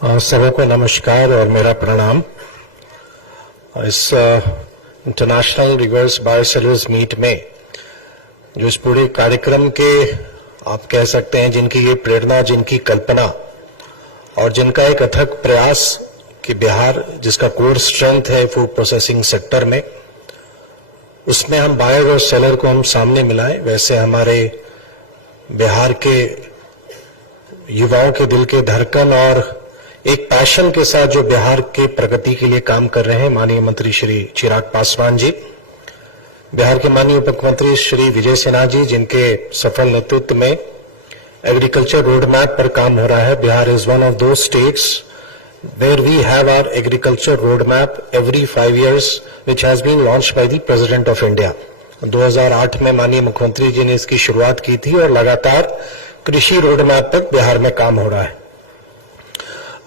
सबों को नमस्कार और मेरा प्रणाम। इस इंटरनेशनल रिवर्स बायोसेलुलर्स मीट में जो इस पूरे कार्यक्रम के आप कह सकते हैं जिनकी ये प्रेरणा, जिनकी कल्पना और जिनका एक अथक प्रयास कि बिहार जिसका कोर स्ट्रेंथ है फूड प्रोसेसिंग सेक्टर में, उसमें हम बायोगैस सेलर को हम सामने मिलाएं। वैसे हमारे बिहार के युवाओं के दिल के धड़कन और एक पैशन के साथ जो बिहार के प्रगति के लिए काम कर रहे हैं माननीय मंत्री श्री चिराग पासवान जी, बिहार के माननीय उप मुख्यमंत्री श्री विजय सिन्हा जी, जिनके सफल नेतृत्व में एग्रीकल्चर रोड मैप पर काम हो रहा है। Bihar is one of the states where we have our agriculture road map every 5 years which has been launched by the president of India. 2008 में माननीय मुख्यमंत्री जी ने इसकी शुरुआत की थी और लगातार कृषि रोड मैप पर बिहार में काम हो रहा है।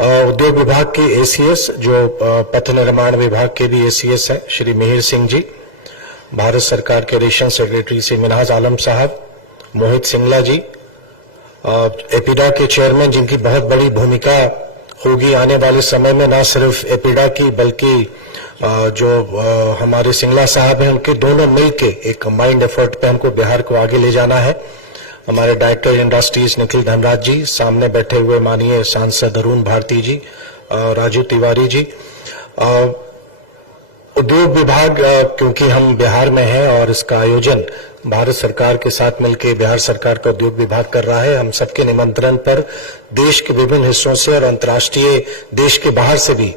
उद्योग विभाग के एसीएस, जो पथ निर्माण विभाग के भी एसीएस हैं, श्री मिहिर सिंह जी, भारत सरकार के रेशन सेक्रेटरी से मिनहाज आलम साहब, मोहित सिंगला जी, एपिडा के चेयरमैन जिनकी बहुत बड़ी भूमिका होगी आने वाले समय में, न सिर्फ एपिडा की बल्कि जो हमारे सिंगला साहब हैं उनके दोनों मिलके एक माइंड एफर्ट पे हमको बिहार को आगे ले जाना है। हमारे डायरेक्टर इंडस्ट्रीज निखिल धनराज जी, सामने बैठे हुए माननीय सांसद अरुण भारती जी, राजू तिवारी जी, उद्योग विभाग, क्योंकि हम बिहार में हैं और इसका आयोजन भारत सरकार के साथ मिलकर बिहार सरकार का उद्योग विभाग कर रहा है। हम सबके निमंत्रण पर देश के विभिन्न हिस्सों से और अंतर्राष्ट्रीय देश के बाहर से भी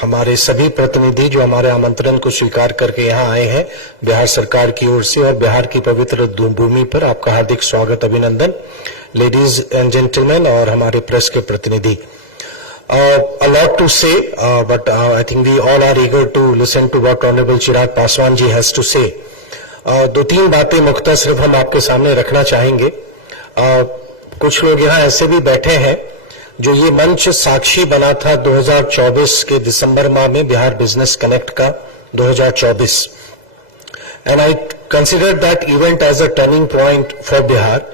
हमारे सभी प्रतिनिधि जो हमारे आमंत्रण को स्वीकार करके यहाँ आए हैं बिहार सरकार की ओर से, और बिहार की पवित्र भूमि पर आपका हार्दिक स्वागत, अभिनंदन। लेडीज एंड जेंटलमैन और हमारे प्रेस के प्रतिनिधि, a lot to say, but I think we all are eager to listen to what Honorable Chirag Paswan ji has to say. 2-3 बातें मुख्तसर सिर्फ हम आपके सामने रखना चाहेंगे। कुछ लोग यहाँ ऐसे भी बैठे हैं जो ये मंच साक्षी बना था 2024 के दिसंबर माह में बिहार बिजनेस कनेक्ट का 2024, and I consider that event as a turning point for Bihar,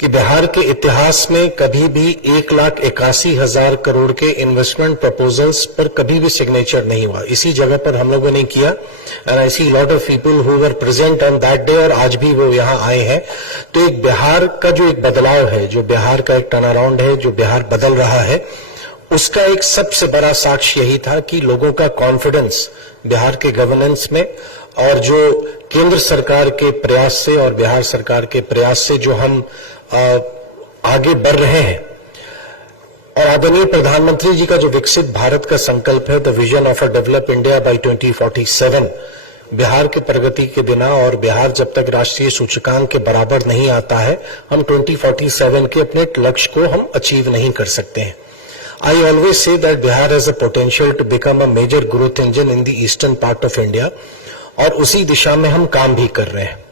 कि बिहार के इतिहास में कभी भी 1,81,000 करोड़ के इन्वेस्टमेंट प्रपोजल्स पर कभी भी सिग्नेचर नहीं हुआ। इसी जगह पर हम लोगों ने किया, and I see lot of people who were present on that day, और आज भी वो यहाँ आए हैं। तो एक बिहार का जो एक बदलाव है, जो बिहार का एक टर्न अराउंड है, जो बिहार बदल रहा है, उसका एक सबसे बड़ा साक्ष्य यही था कि लोगों का कॉन्फिडेंस बिहार के गवर्नेंस में और जो केंद्र सरकार के प्रयास से और बिहार सरकार के प्रयास से जो हम आगे बढ़ रहे हैं, और आदरणीय प्रधानमंत्री जी का जो विकसित भारत का संकल्प है, the vision of a develop India by 2047, Bihar की प्रगति के बिना और बिहार जब तक राष्ट्रीय सूचकांक के बराबर नहीं आता है, हम 2047 के अपने लक्ष्य को हम अचीव नहीं कर सकते हैं। I always say that Bihar has a potential to become a major growth engine in the eastern part of India, और उसी दिशा में हम काम भी कर रहे हैं।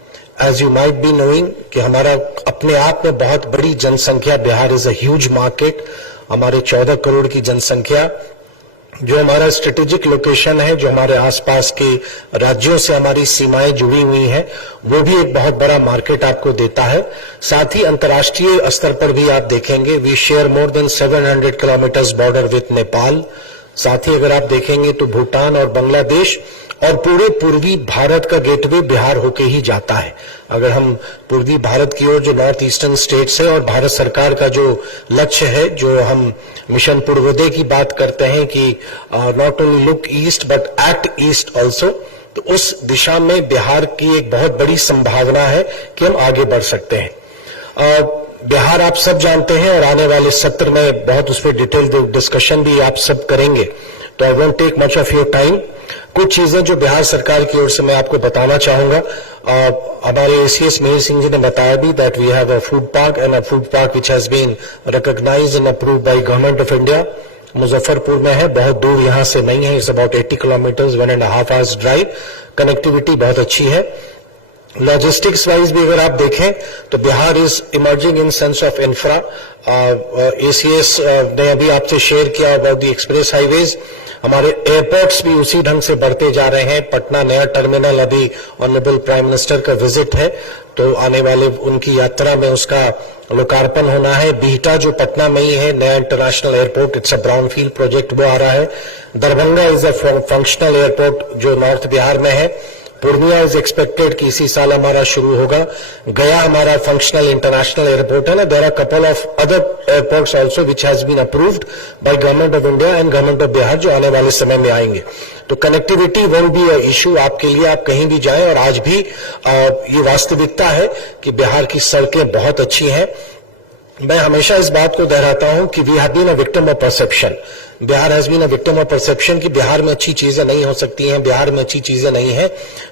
As you might be knowing कि हमारा अपने आप में बहुत बड़ी जनसंख्या, Bihar is a huge market, हमारे 14 करोड़ की जनसंख्या, जो हमारा स्ट्रेटेजिक लोकेशन है, जो हमारे आसपास के राज्यों से हमारी सीमाएं जुड़ी हुई हैं, वो भी एक बहुत बड़ा मार्केट आपको देता है। साथ ही अंतर्राष्ट्रीय स्तर पर भी आप देखेंगे, we share more than 700 kilometres border with Nepal. साथ ही अगर आप देखेंगे तो भूटान और बांग्लादेश और पूरे पूर्वी भारत का गेटवे बिहार होके ही जाता है। अगर हम पूर्वी भारत की ओर जो नॉर्थ ईस्टर्न स्टेट्स है और भारत सरकार का जो लक्ष्य है, जो हम मिशन पूर्वोदय की बात करते हैं कि not only look east but act east also, तो उस दिशा में बिहार की एक बहुत बड़ी संभावना है कि हम आगे बढ़ सकते हैं। बिहार आप सब जानते हैं और आने वाले सत्र में बहुत उस पर डिटेल डिस्कशन भी आप सब करेंगे, तो I won't take much of your time. कुछ चीजें जो बिहार सरकार की ओर से मैं आपको बताना चाहूंगा। हमारे एसीएस मिहिर सिंह जी ने बताया भी that we have a food park, and a food park which has been recognised and approved by government of India. Muzaffarpur में है, बहुत दूर यहाँ से नहीं है, it's about 80 kilometres, 1.5 hours drive. Connectivity बहुत अच्छी है। लॉजिस्टिक्स वाइज भी अगर आप देखें तो Bihar is emerging in sense of infra. ACS ने अभी आपसे शेयर किया अबाउट द एक्सप्रेस हाईवेज। हमारे एयरपोर्ट्स भी उसी ढंग से बढ़ते जा रहे हैं। पटना नया टर्मिनल, अभी ऑनरेबल प्राइम मिनिस्टर का विजिट है, तो आने वाले उनकी यात्रा में उसका लोकार्पण होना है। बिहटा जो पटना में ही है, नया international airport, it's a brownfield project, वो आ रहा है। Darbhanga is a functional airport जो नॉर्थ बिहार में है। पूर्णिया इज एक्सपेक्टेड कि इसी साल हमारा शुरू होगा। गया हमारा फंक्शनल इंटरनेशनल एयरपोर्ट है ना। There are couple of other airports also which has been approved by government of India and government of Bihar, जो आने वाले समय में आएंगे। तो connectivity won't be a issue आपके लिए, आप कहीं भी जाएं। और आज भी ये वास्तविकता है कि बिहार की सड़कें बहुत अच्छी हैं। मैं हमेशा इस बात को दोहराता हूं कि we have been a victim of perception. Bihar has been a victim of perception कि बिहार में अच्छी चीजें नहीं हो सकती हैं, बिहार में अच्छी चीजें नहीं हैं।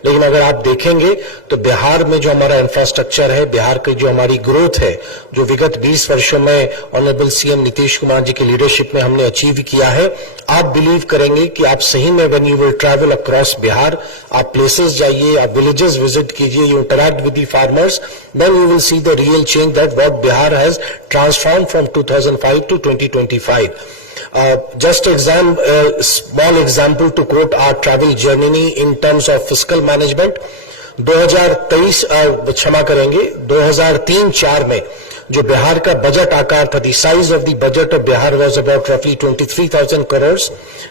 लेकिन अगर आप देखेंगे तो बिहार में जो हमारा इंफ्रास्ट्रक्चर है, बिहार की जो हमारी ग्रोथ है, जो विगत 20 वर्षों में ऑनरेबल सीएम नीतीश कुमार जी की लीडरशिप में हमने अचीव किया है, आप बिलीव करेंगे कि आप सही में when you will travel across Bihar, आप प्लेसेस जाइए, आप विलेजेस विजिट कीजिए, you interact with the farmers, then you will see the real change that what Bihar has transform from 2005 to 2025. Just small example to quote our travel journey in terms of fiscal management. 2003-04 में जो बिहार का budget आकार था, the size of the budget of Bihar was about roughly 23,000 crores,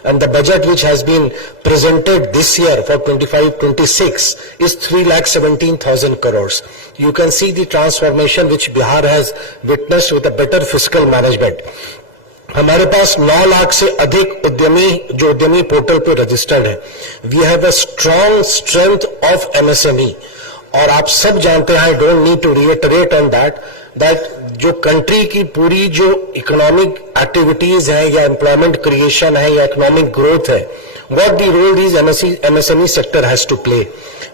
and the budget which has been presented this year for 25-26 is 3,17,000 crores. You can see the transformation which Bihar has witnessed with a better fiscal management. हमारे पास 9 लाख से अधिक उद्यमी जो उद्यमी portal पे registered है। We have a strong strength of MSME, और आप सब जानते हैं, I don't need to reiterate on that जो कंट्री की पूरी जो इकोनॉमिक एक्टिविटीज है या एम्प्लॉयमेंट क्रिएशन है या इकोनॉमिक ग्रोथ है, what the role this MSME sector has to play.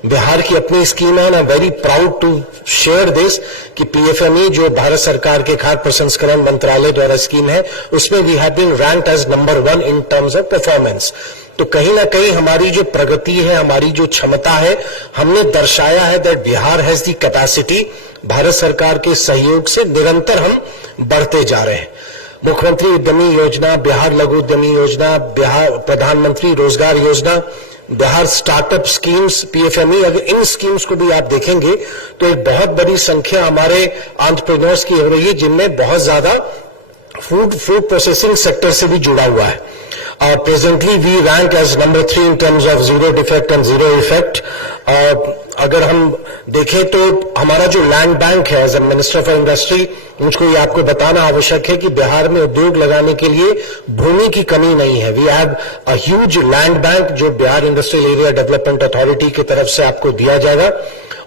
Bihar की अपनी स्कीम है, I am very proud to share this कि पीएफएमई जो भारत सरकार के खाद्य प्रसंस्करण मंत्रालय द्वारा स्कीम है, उसमें we have been ranked as number 1 in terms of performance. तो कहीं ना कहीं हमारी जो प्रगति है, हमारी जो क्षमता है, हमने दर्शाया है that Bihar has the capacity. Bharat सरकार के सहयोग से निरंतर हम बढ़ते जा रहे हैं। मुख्यमंत्री उद्यमी योजना, बिहार लघु उद्यमी योजना, बिहार प्रधानमंत्री रोजगार योजना, बिहार स्टार्टअप स्कीम्स, पीएफएमई, अगर इन स्कीम्स को भी आप देखेंगे तो एक बहुत बड़ी संख्या हमारे एंटरप्रेन्योर्स की हो रही है, जिनमें बहुत ज्यादा फूड प्रोसेसिंग सेक्टर से भी जुड़ा हुआ है। Presently we rank as number 3 in terms of zero defect and zero effect. अगर हम देखें तो हमारा जो लैंड बैंक है, as a minister for industry, मुझको ये आपको बताना आवश्यक है कि बिहार में उद्योग लगाने के लिए भूमि की कमी नहीं है। We have a huge land bank जो Bihar industrial area development authority की तरफ से आपको दिया जाएगा,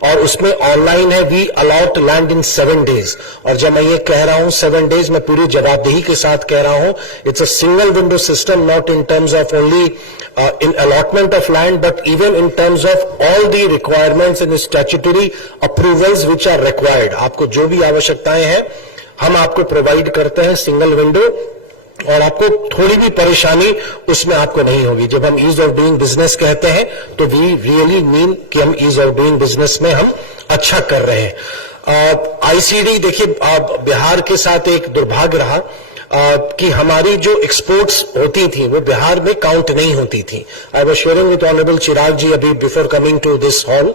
और उसमें ऑनलाइन है, we allot land in 7 days। और जब मैं ये कह रहा हूं 7 days, मैं पूरी जवाबदेही के साथ कह रहा हूं, it's a single window system, not in terms of only in allotment of land, but even in terms of all the requirements and statutory approvals which are required. आपको जो भी आवश्यकताएं हैं हम आपको प्रोवाइड करते हैं, सिंगल विंडो, और आपको थोड़ी भी परेशानी उसमें आपको नहीं होगी। जब हम ईज ऑफ डूइंग बिजनेस कहते हैं तो वी रियली मीन कि हम ईज ऑफ डूइंग बिजनेस में हम अच्छा कर रहे हैं। आईसीडी देखिए, बिहार के साथ एक दुर्भाग्य रहा कि हमारी जो एक्सपोर्ट्स होती थी वो बिहार में काउंट नहीं होती थी। I was sharing with honourable Chirag ji अभी before coming to this hall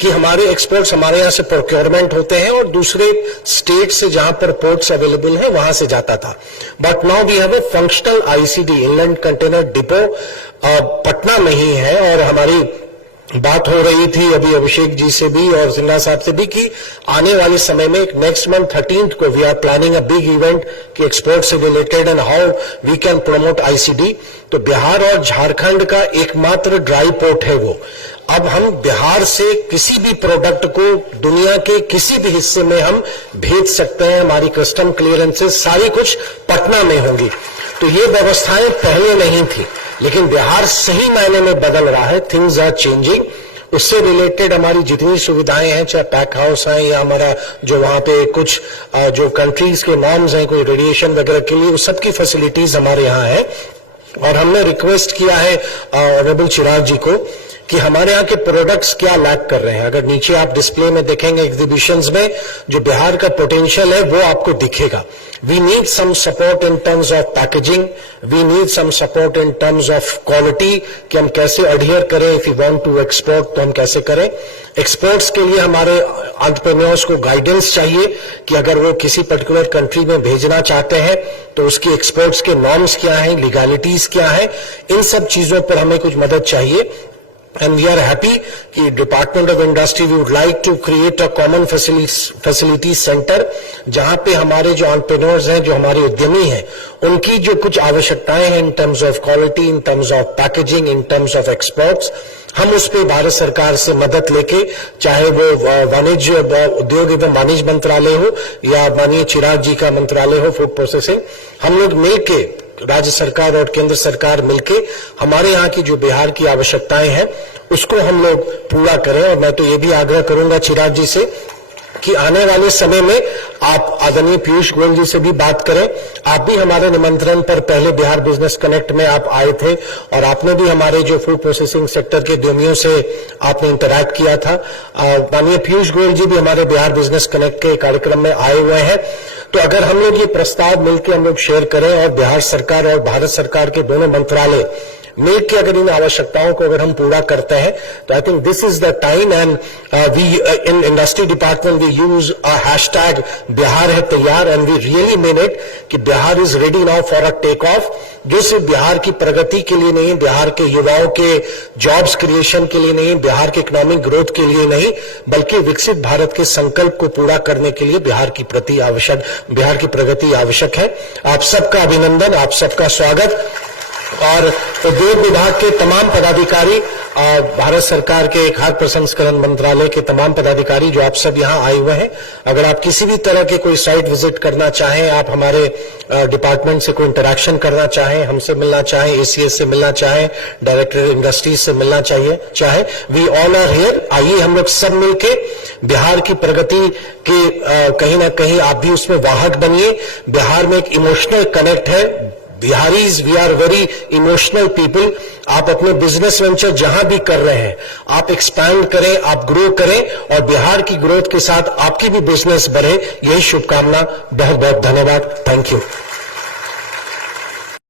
कि हमारे एक्सपोर्ट्स हमारे यहां से प्रोक्योरमेंट होते हैं और दूसरे स्टेट से जहां पर पोर्ट्स अवेलेबल है वहां से जाता था। But now we have a functional ICD, inland container depot, Patna में ही है। और हमारी बात हो रही थी अभी अभिषेक जी से भी और सिन्हा साहब से भी कि आने वाले समय में नेक्स्ट मंथ 13th को we are planning a big event कि एक्सपोर्ट से related and how we can promote ICD. तो बिहार और झारखंड का एकमात्र ड्राई पोर्ट है वो। अब हम बिहार से किसी भी प्रोडक्ट को दुनिया के किसी भी हिस्से में हम भेज सकते हैं। हमारी कस्टम क्लियरेंसेस सारी कुछ पटना में होंगी। तो ये व्यवस्थाएं पहले नहीं थी, लेकिन बिहार सही मायने में बदल रहा है। Things are changing. उससे रिलेटेड हमारी जितनी सुविधाएं हैं, चाहे पैक हाउस है या हमारा जो वहां पे कुछ जो कंट्रीज के नॉर्म्स हैं, कोई रेडिएशन वगैरह के लिए, उस सबकी फैसिलिटीज हमारे यहाँ है। और हमने रिक्वेस्ट किया है ऑनरेबल चिराग जी को कि हमारे यहाँ के प्रोडक्ट्स क्या लैक कर रहे हैं। अगर नीचे आप डिस्प्ले में देखेंगे एग्जीबिशंस में, जो बिहार का पोटेंशियल है वो आपको दिखेगा। We need some support in terms of packaging. We need some support in terms of quality कि हम कैसे adhere करें. If we want to export तो हम कैसे करें. Exports के लिए हमारे entrepreneurs को guidance चाहिए कि अगर वो किसी particular country में भेजना चाहते हैं तो उसकी exports के norms क्या हैं, legalities क्या हैं, इन सब चीजों पर हमें कुछ मदद चाहिए. And we are happy कि Department of Industry we would like to create a common facility center जहां पे हमारे जो entrepreneurs हैं, जो हमारे उद्यमी हैं, उनकी जो कुछ आवश्यकताएं हैं in terms of quality, in terms of packaging, in terms of exports, हम उस पे भारत सरकार से मदद लेके, चाहे वो वाणिज्य उद्योग एवं वाणिज्य मंत्रालय हो या माननीय चिराग जी का मंत्रालय हो फूड प्रोसेसिंग, हम लोग मिलके राज्य सरकार और केंद्र सरकार मिलके हमारे यहाँ की जो बिहार की आवश्यकताएं हैं उसको हम लोग पूरा करें. और मैं तो ये भी आग्रह करूंगा चिराग जी से कि आने वाले समय में आप आदरणीय पीयूष गोयल जी से भी बात करें. आप भी हमारे निमंत्रण पर पहले बिहार बिजनेस कनेक्ट में आप आए थे और आपने भी हमारे जो फूड प्रोसेसिंग सेक्टर के उद्यमियों से आपने इंटरैक्ट किया था. माननीय पीयूष गोयल जी भी हमारे बिहार बिजनेस कनेक्ट के कार्यक्रम में आए हुए हैं. तो अगर हम लोग ये प्रस्ताव मिलकर हम लोग शेयर करें और बिहार सरकार और भारत सरकार के दोनों मंत्रालय मिलकर अगर इन आवश्यकताओं को अगर हम पूरा करते हैं तो I think this is the time. And we in industry department we use a hashtag Bihar है तैयार and we really mean it कि Bihar is ready now for a take off, जो सिर्फ बिहार की प्रगति के लिए नहीं, बिहार के युवाओं के जॉब्स क्रिएशन के लिए नहीं, बिहार के इकोनॉमिक ग्रोथ के लिए नहीं, बल्कि विकसित भारत के संकल्प को पूरा करने के लिए बिहार की प्रगति आवश्यक है. आप सबका अभिनंदन, आप सबका स्वागत. और उद्योग विभाग के तमाम पदाधिकारी, भारत सरकार के खाद्य प्रसंस्करण मंत्रालय के तमाम पदाधिकारी जो आप सब यहाँ आए हुए हैं, अगर आप किसी भी तरह के कोई साइट विजिट करना चाहें, आप हमारे डिपार्टमेंट से कोई इंटरेक्शन करना चाहें, हमसे मिलना चाहें, एसीएस से मिलना चाहें, डायरेक्टर इंडस्ट्रीज से मिलना चाहे वी ऑल आर हियर. आइए हम लोग सब मिलके बिहार की प्रगति के कहीं ना कहीं आप भी उसमें वाहक बनिए. बिहार में एक इमोशनल कनेक्ट है. Biharis we are very emotional people. आप अपने बिजनेस वेंचर जहां भी कर रहे हैं आप एक्सपैंड करें, आप ग्रो करें और बिहार की ग्रोथ के साथ आपकी भी बिजनेस बढ़े. यही शुभकामना. बहुत बहुत धन्यवाद. Thank you.